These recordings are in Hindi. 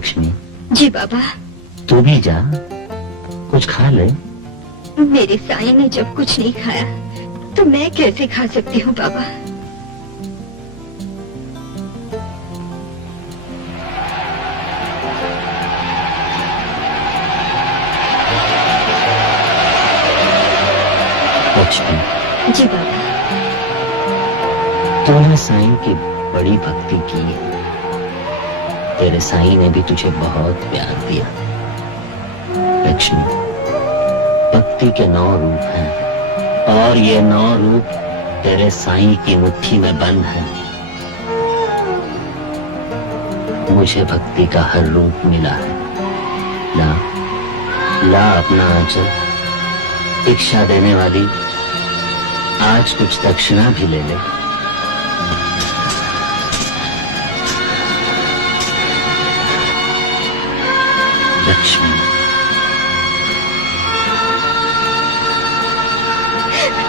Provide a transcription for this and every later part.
लक्ष्मी। जी बाबा। तू भी जा, कुछ खा ले। मेरे साईं ने जब कुछ नहीं खाया तो मैं कैसे खा सकती हूँ बाबा? लक्ष्मी। जी बाबा। तूने साईं की बड़ी भक्ति की है। तेरे साईं ने भी तुझे बहुत प्यार दिया। लक्ष्मी, भक्ति के 9 रूप हैं और ये 9 रूप तेरे साईं की मुट्ठी में बंद है। मुझे भक्ति का हर रूप मिला है। ला ला अपना आंचल। भिक्षा देने वाली, आज कुछ दक्षिणा भी ले ले। लक्ष्मी।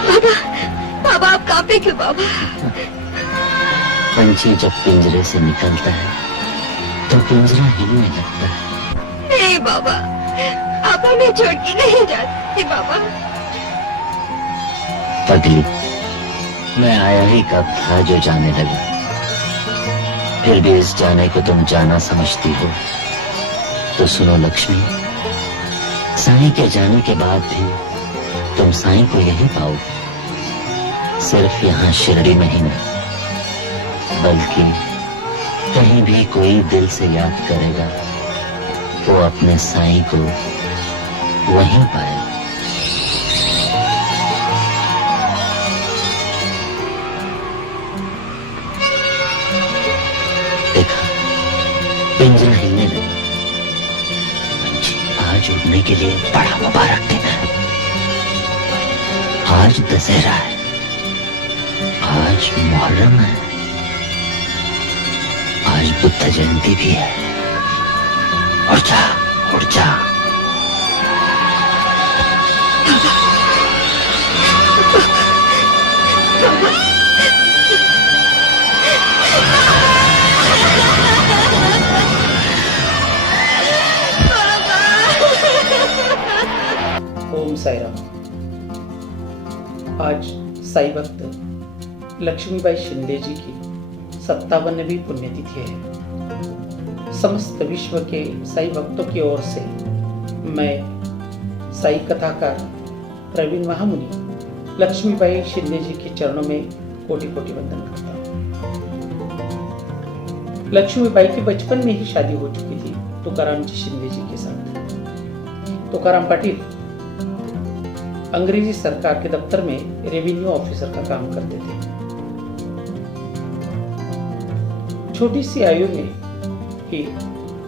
बाबा, बाबा आप कांपे क्यों बाबा? पंछी जब पिंजरे से निकलता है तो पिंजरा हिलने लगता है। नहीं बाबा, आप हमें छोड़ के नहीं जा सकते बाबा। पगली, मैं आया ही कब था जो जाने लगा। फिर भी इस जाने को तुम जाना समझती हो तो सुनो लक्ष्मी, साईं के जाने के बाद भी तुम साईं को यही पाओगे। सिर्फ यहाँ शिरडी में ही नहीं, बल्कि कहीं भी कोई दिल से याद करेगा वो अपने साईं को वहीं पाएगा। देखा, पिंजरा हिलने लगा। आज उड़ने के लिए बड़ा मुबारक दिन है। आज दशहरा है, आज मुहर्रम है, आज बुद्ध जयंती भी है। उड़ जा, उड़ जा। ओम साई राम। आज साई भक्त लक्ष्मीबाई शिंदे जी की 57वीं पुण्यतिथि है। समस्त विश्व के साई भक्तों की ओर से मैं साई कथाकार प्रवीण महामुनि लक्ष्मीबाई शिंदे जी के चरणों में कोटि कोटि वंदन करता हूँ। लक्ष्मीबाई की बचपन में ही शादी हो चुकी थी तुकाराम जी शिंदे जी के साथ। तुकाराम पाटिल अंग्रेजी सरकार के दफ्तर में रेवेन्यू ऑफिसर का काम करते थे। छोटी सी आयु में ही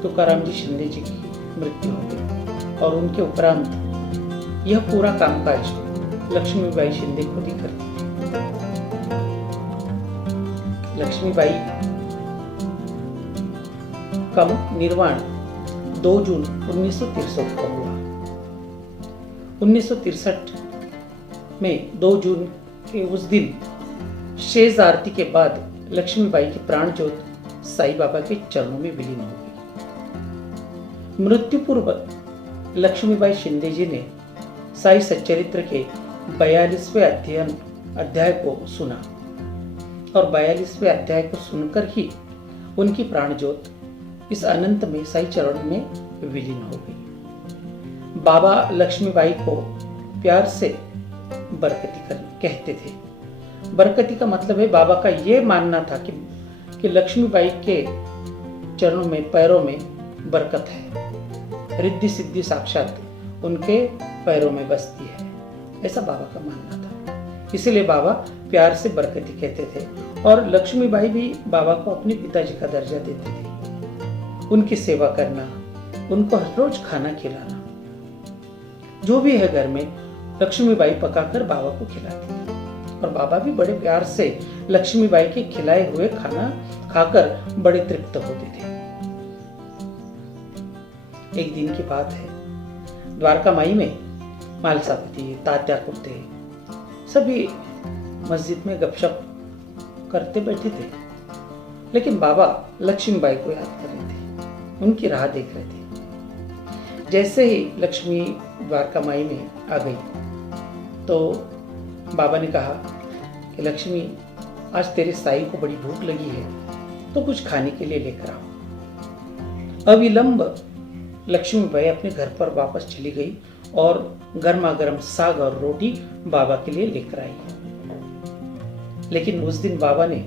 तुकाराम जी शिंदे जी की मृत्यु हो गई और उनके उपरांत यह पूरा कामकाज लक्ष्मीबाई शिंदे खुद ही करती थी। लक्ष्मीबाई का निर्वाण 2 जून 1963 को हुआ। 1963 में 2 जून के उस दिन शेष आरती के बाद लक्ष्मीबाई की प्राण ज्योत साईं बाबा के चरणों में विलीन हो गई। मृत्यु पूर्व लक्ष्मीबाई शिंदे जी ने साई सच्चरित्र के 42वें अध्याय को सुना और 42वें अध्याय को सुनकर ही उनकी प्राण ज्योत इस अनंत में साई चरण में विलीन हो गई। बाबा लक्ष्मीबाई को प्यार से बरकती कहते थे। बरकती का मतलब है बाबा का यह मानना था कि लक्ष्मीबाई के चरणों में, पैरों में बरकत है। रिद्धि सिद्धि साक्षात उनके पैरों में बसती है, ऐसा बाबा का मानना था। इसीलिए बाबा प्यार से बरकती कहते थे और लक्ष्मीबाई भी बाबा को अपने पिताजी का दर्जा देते थे। उनकी सेवा करना, उनको हर रोज खाना खिलाना, जो भी है घर में लक्ष्मीबाई पकाकर बाबा को खिलाती थी और बाबा भी बड़े प्यार से लक्ष्मीबाई के खिलाए हुए खाना खाकर बड़े तृप्त होते थे। एक दिन की बात है, द्वारका माई में मालसापति, तात्या कुर्ते सभी मस्जिद में गपशप करते बैठे थे, लेकिन बाबा लक्ष्मीबाई को याद कर रहे थे। उनकी राह देख रहे थे। जैसे ही लक्ष्मी द्वारका माई में आ गई तो बाबा ने कहा कि लक्ष्मी, आज तेरे साई को बड़ी भूख लगी है, तो कुछ खाने के लिए लेकर आओ। अविलंब लक्ष्मीबाई अपने घर पर वापस चली गई और गर्मा गर्म साग और रोटी बाबा के लिए लेकर आई। लेकिन उस दिन बाबा ने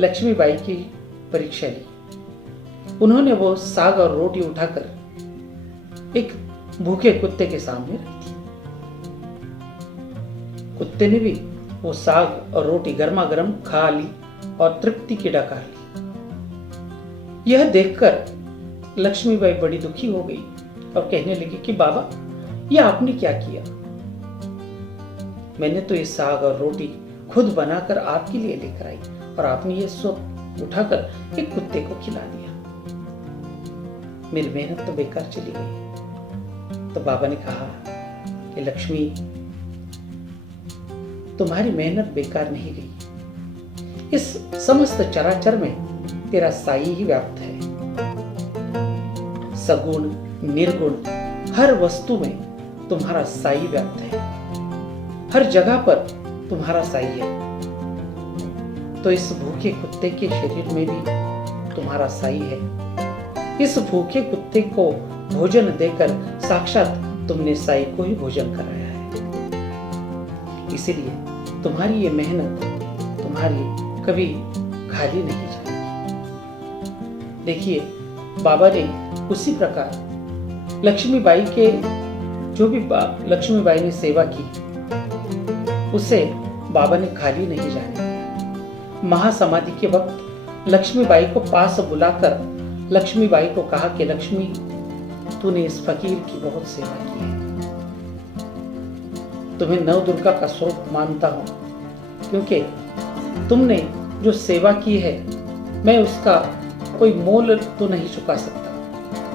लक्ष्मीबाई की परीक्षा ली। उन्होंने वो साग और रोटी उठाकर एक भूखे कुत्ते के सामने रख दी। कुत्ते ने भी वो साग और रोटी गर्मा गर्म खा ली और तृप्ति की डकार ली। यह देखकर लक्ष्मीबाई बड़ी दुखी हो गई और कहने लगी कि बाबा, यह आपने क्या किया? मैंने तो ये साग और रोटी खुद बनाकर आपके लिए लेकर आई और आपने ये सब उठाकर एक कुत्ते को खिला दिया। मेरी मेहनत तो बेकार चली गई। तो बाबा ने कहा कि लक्ष्मी, तुम्हारी मेहनत बेकार नहीं गई। इस समस्त चराचर में तेरा साई ही व्याप्त है। सगुण निर्गुण हर वस्तु में तुम्हारा साई व्याप्त है। हर जगह पर तुम्हारा साई है। तो इस भूखे कुत्ते के शरीर में भी तुम्हारा साई है। इस भूखे कुत्ते को भोजन देकर साक्षात तुमने साई को ही भोजन कराया है। इसीलिए तुम्हारी ये मेहनत तुम्हारी कभी खाली नहीं जाएगी। देखिए, बाबा ने उसी प्रकार लक्ष्मीबाई के जो भी लक्ष्मीबाई ने सेवा की उसे बाबा ने खाली नहीं जाने दिया। महासमाधि के वक्त लक्ष्मीबाई को पास बुलाकर लक्ष्मीबाई को कहा कि लक्ष्मी, तूने इस फकीर की बहुत सेवा की है। तुम्हें नव दुर्गा का स्वरूप मानता हूं, क्योंकि तुमने जो सेवा की है मैं उसका कोई मोल तो नहीं चुका सकता,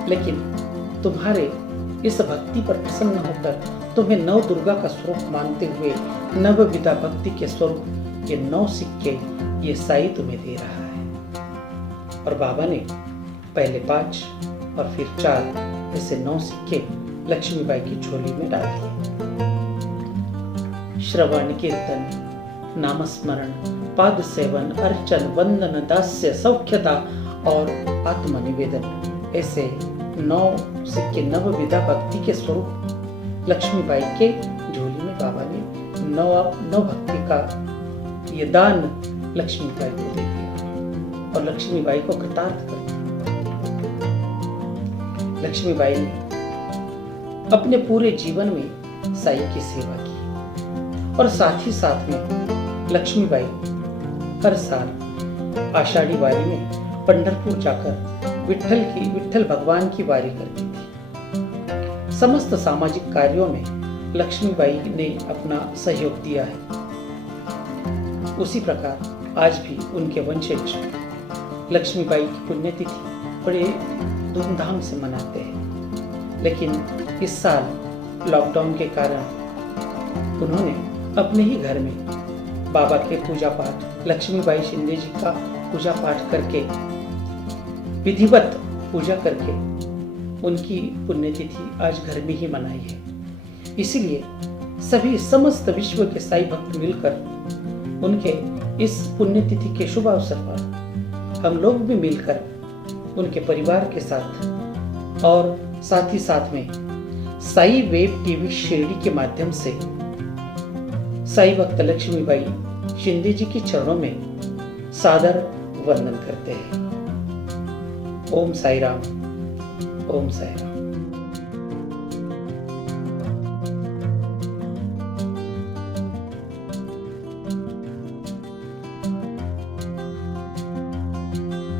लेकिन तुम्हारे इस भक्ति पर प्रसन्न होकर तुम्हें नव दुर्गा का स्वरूप मानते हुए नव विधा भक्ति के स्वरूप ये 9 सिक्के ये साई तुम्हें दे रहा है। और बाबा ने पहले 5 और फिर 4 ऐसे 9 सिक्के लक्ष्मीबाई की झोली में डाल दिए। श्रवण कीर्तन, नामस्मरण, पाद सेवन, अर्चन, वंदन, दास्य, सौख्यता और आत्मनिवेदन ऐसे 9 सिक्के नवविधा भक्ति के स्वरूप लक्ष्मीबाई के झोली में बाबा ने नव भक्ति का ये दान लक्ष्मीबाई को दे दिया और लक्ष्मीबाई को कृतार्थ कर दिया। लक्ष्मीबाई ने अपने पूरे जीवन में साई की सेवा की और साथ ही साथ में लक्ष्मीबाई हर साल आषाढ़ी वारी में पंढरपुर जाकर विट्ठल भगवान की वारी करती थी। समस्त सामाजिक कार्यों में लक्ष्मीबाई ने अपना सहयोग दिया है। उसी प्रकार आज भी उनके वंशज लक्ष्मीबाई की पुण्यतिथि बड़े धूमधाम से मनाते हैं। लेकिन इस साल लॉकडाउन के कारण उन्होंने अपने ही घर में बाबा के पूजा पाठ, लक्ष्मीबाई शिंदे जी का पूजा पाठ करके, विधिवत पूजा करके उनकी पुण्यतिथि आज घर में ही मनाई है। इसीलिए सभी समस्त विश्व के साई भक्त मिलकर उनके इस पुण्यतिथि के शुभ अवसर पर हम लोग भी मिलकर उनके परिवार के साथ और साथ ही साथ में साई वेब टीवी शिरडी के माध्यम से साई भक्त लक्ष्मीबाई शिंदे जी के चरणों में सादर वंदन करते हैं। ओम साई राम, ओम साई राम।